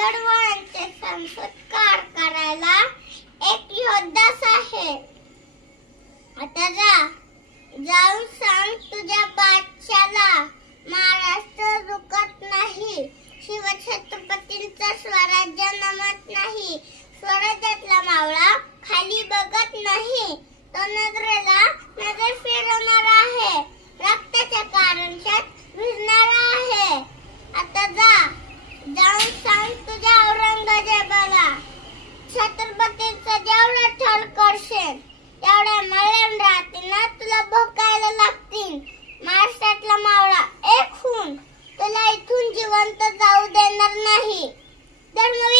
लढवयांचे संस्कार करायला एक योद्धाच आहे. आता जाऊन सांग तुझ्या बादशाला महाराष्ट्र रुकत नाही. शिवछत्रपतींचं स्वराज्य नमत नाही. स्वराज्यातला मावळा खाली बघत नाही. तो नजरेला नजर फिरवणार आहे. रक्ताच्या कारंजात भिजणारा आहे. आता जाऊन सांग तुझ्या औरंगजेबाला छत्रपतींचा जेवढा छळ करशील तेवढ्या मरण रात्रीना तुला भोकायला लागतील. महाराष्ट्रातला मावळा एक होऊन तुला इथून जिवंत जाऊ देणार नाही. धर्मवीर